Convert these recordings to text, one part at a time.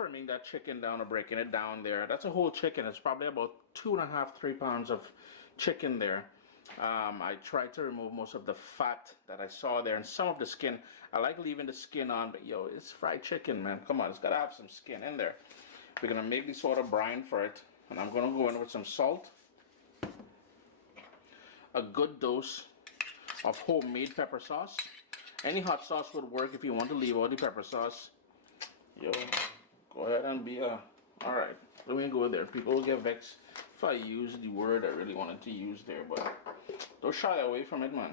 trimming that chicken down or breaking it down there. That's a whole chicken. It's probably about 2.5, 3 pounds of chicken there. I tried to remove most of the fat that I saw there and some of the skin. I like leaving the skin on, but yo, it's fried chicken, man. Come on, it's gotta have some skin in there. We're gonna make this sort of brine for it, and I'm gonna go in with some salt, a good dose of homemade pepper sauce. Any hot sauce would work if you want to leave out the pepper sauce. Yo, go ahead and be alright. Let me go there. People will get vexed if I use the word I really wanted to use there, but don't shy away from it, man.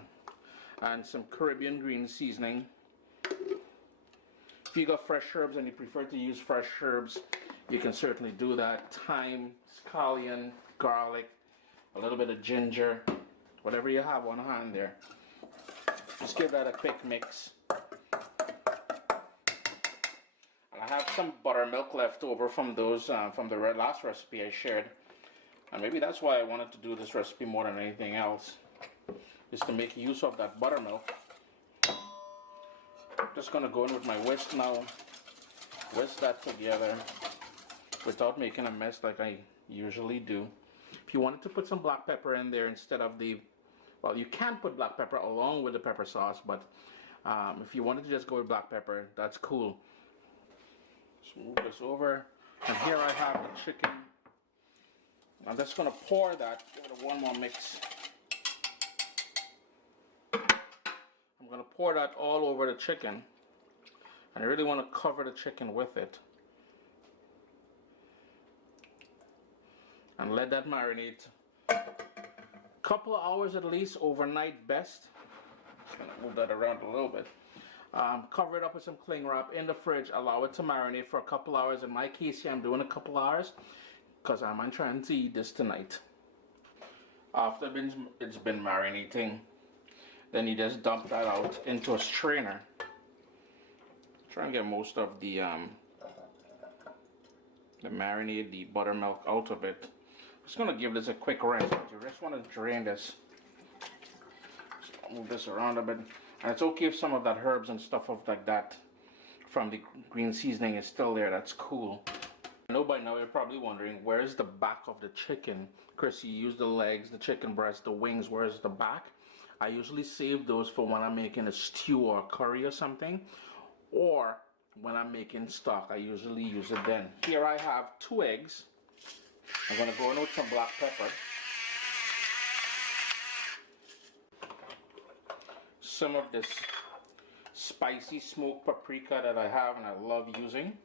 And some Caribbean green seasoning. If you got fresh herbs and you prefer to use fresh herbs, you can certainly do that. Thyme, scallion, garlic, a little bit of ginger, whatever you have on hand there. Just give that a quick mix. And I have some buttermilk left over from those from the last recipe I shared. And maybe that's why I wanted to do this recipe more than anything else, is to make use of that buttermilk. Just gonna go in with my whisk now, whisk that together without making a mess like I usually do. If you wanted to put some black pepper in there instead of the, well, you can put black pepper along with the pepper sauce, but if you wanted to just go with black pepper, that's cool. Just move this over, and here I have the chicken. I'm just going to pour that, give it one more mix. I'm going to pour that all over the chicken, and I really want to cover the chicken with it. And let that marinate. Couple of hours at least, overnight best. Just going to move that around a little bit. Cover it up with some cling wrap in the fridge, allow it to marinate for a couple hours. In my case here, I'm doing a couple hours because I'm trying to eat this tonight. After it's been marinating, then you just dump that out into a strainer. Try and get most of the marinade, the buttermilk out of it. Just gonna give this a quick rinse. You just want to drain this. Just move this around a bit, and it's okay if some of that herbs and stuff like that from the green seasoning is still there. That's cool. I know by now you're probably wondering, where's the back of the chicken? Chris, you use the legs, the chicken breast, the wings. Where's the back? I usually save those for when I'm making a stew or a curry or something, or when I'm making stock. I usually use it then. Here I have 2 eggs. I'm going to go in with some black pepper, some of this spicy smoked paprika that I have and I love using.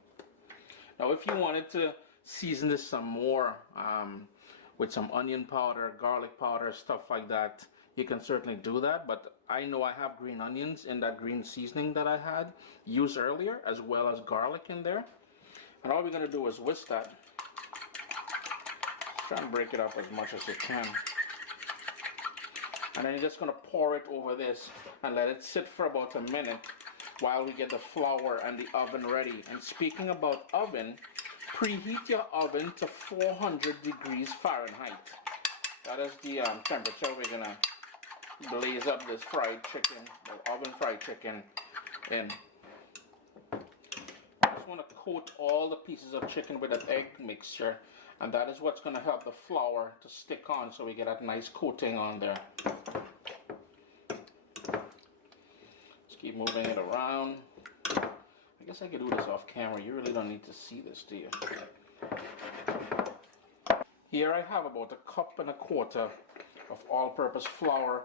Now if you wanted to season this some more with some onion powder, garlic powder, stuff like that, you can certainly do that, but I know I have green onions in that green seasoning that I had used earlier, as well as garlic in there. And all we're going to do is whisk that. Try and break it up as much as you can. And then you're just going to pour it over this and let it sit for about a minute while we get the flour and the oven ready. And speaking about oven, preheat your oven to 400 degrees Fahrenheit. That is the temperature we're going to blaze up this fried chicken, the oven fried chicken in. I just want to coat all the pieces of chicken with that egg mixture, and that is what's going to help the flour to stick on so we get that nice coating on there. Just keep moving it around. I guess I could do this off camera. You really don't need to see this, do you? Here I have about 1.25 cups of all-purpose flour,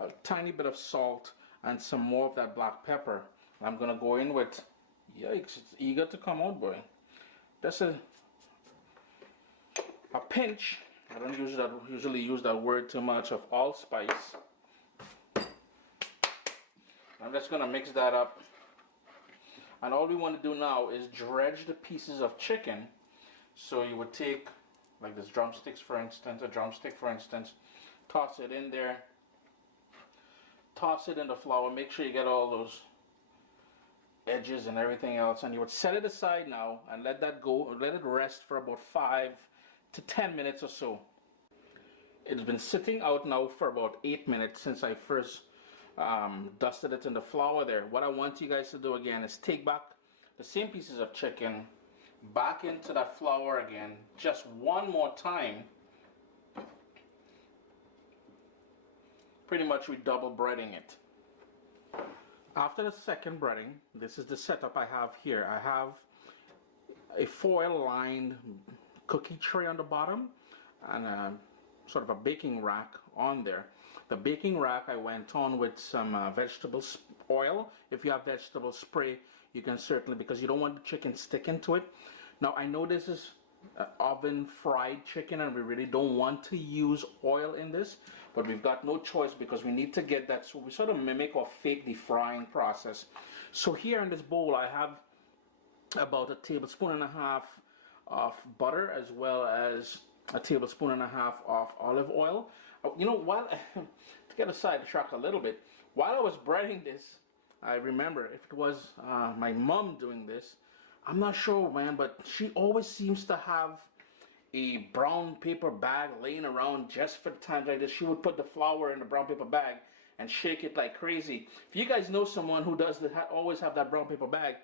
a tiny bit of salt, and some more of that black pepper. I'm going to go in with, yikes, it's eager to come out, boy. That's a pinch, I don't usually use that word too much, of allspice. I'm just going to mix that up. And all we want to do now is dredge the pieces of chicken. So you would take, like this drumstick for instance, toss it in there, toss it in the flour, make sure you get all those edges and everything else, and you would set it aside now and let that go, let it rest for about 5 to 10 minutes or so. It's been sitting out now for about 8 minutes since I first dusted it in the flour there. What I want you guys to do again is take back the same pieces of chicken, back into that flour again just one more time. Pretty much we double breading it. After the second breading, this is the setup I have here. I have a foil lined cookie tray on the bottom and sort of a baking rack on there. The baking rack I went on with some vegetable oil. If you have vegetable spray, you can certainly, because you don't want the chicken sticking to it. Now I know this is oven fried chicken and we really don't want to use oil in this, but we've got no choice because we need to get that, so we sort of mimic or fake the frying process. So here in this bowl I have about 1.5 tablespoons of butter, as well as 1.5 tablespoons of olive oil. You know, while to get a sidetrack a little bit, while I was breading this, I remember, if it was my mom doing this, I'm not sure when, but she always seems to have a brown paper bag laying around just for times like this. She would put the flour in the brown paper bag and shake it like crazy. If you guys know someone who does that, always have that brown paper bag,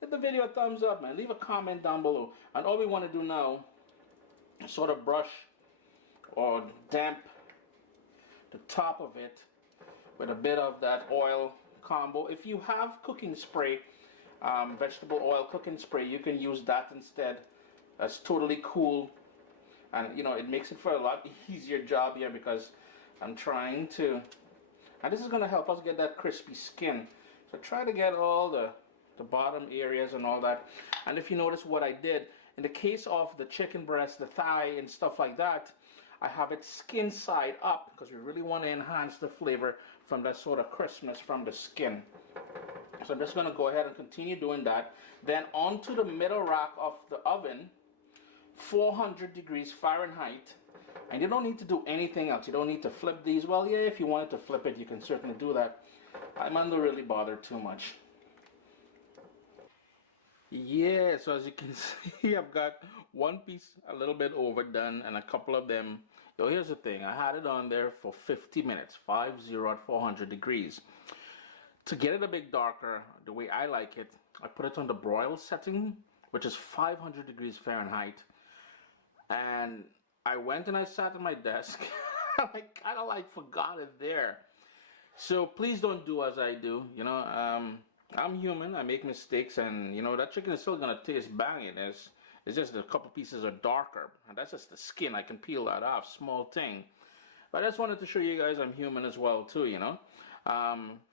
give the video a thumbs up, man. Leave a comment down below. And all we want to do now is sort of brush or damp the top of it with a bit of that oil combo. If you have cooking spray, vegetable oil cooking spray, you can use that instead. That's totally cool, and you know, it makes it for a lot easier job here because I'm trying to, and this is going to help us get that crispy skin. So try to get all the bottom areas and all that. And if you notice what I did in the case of the chicken breast, the thigh and stuff like that, I have it skin side up because we really want to enhance the flavor from that sort of crispness from the skin. So I'm just going to go ahead and continue doing that. Then onto the middle rack of the oven, 400 degrees Fahrenheit. And you don't need to do anything else. You don't need to flip these. Well, yeah, if you wanted to flip it, you can certainly do that. I'm not really bothered too much. Yeah, so as you can see, I've got one piece a little bit overdone and a couple of them. So here's the thing, I had it on there for 50 minutes, 50 at 400 degrees. To get it a bit darker, the way I like it, I put it on the broil setting, which is 500 degrees Fahrenheit. And I went and I sat at my desk. I kind of like forgot it there. So please don't do as I do, you know. I'm human, I make mistakes, and you know, that chicken is still gonna taste banging. It's just a couple pieces are darker, and that's just the skin. I can peel that off, small thing. But I just wanted to show you guys I'm human as well too, you know.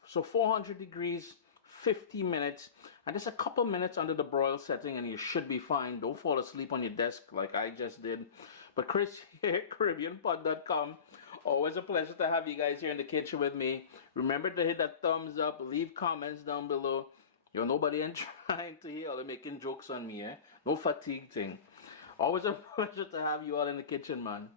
So 400 degrees, 50 minutes, and just a couple minutes under the broil setting and you should be fine. Don't fall asleep on your desk like I just did. But Chris here, CaribbeanPod.com. Always a pleasure to have you guys here in the kitchen with me. Remember to hit that thumbs up, leave comments down below. Yo, nobody ain't trying to hear all making jokes on me, eh? No fatigue thing. Always a pleasure to have you all in the kitchen, man.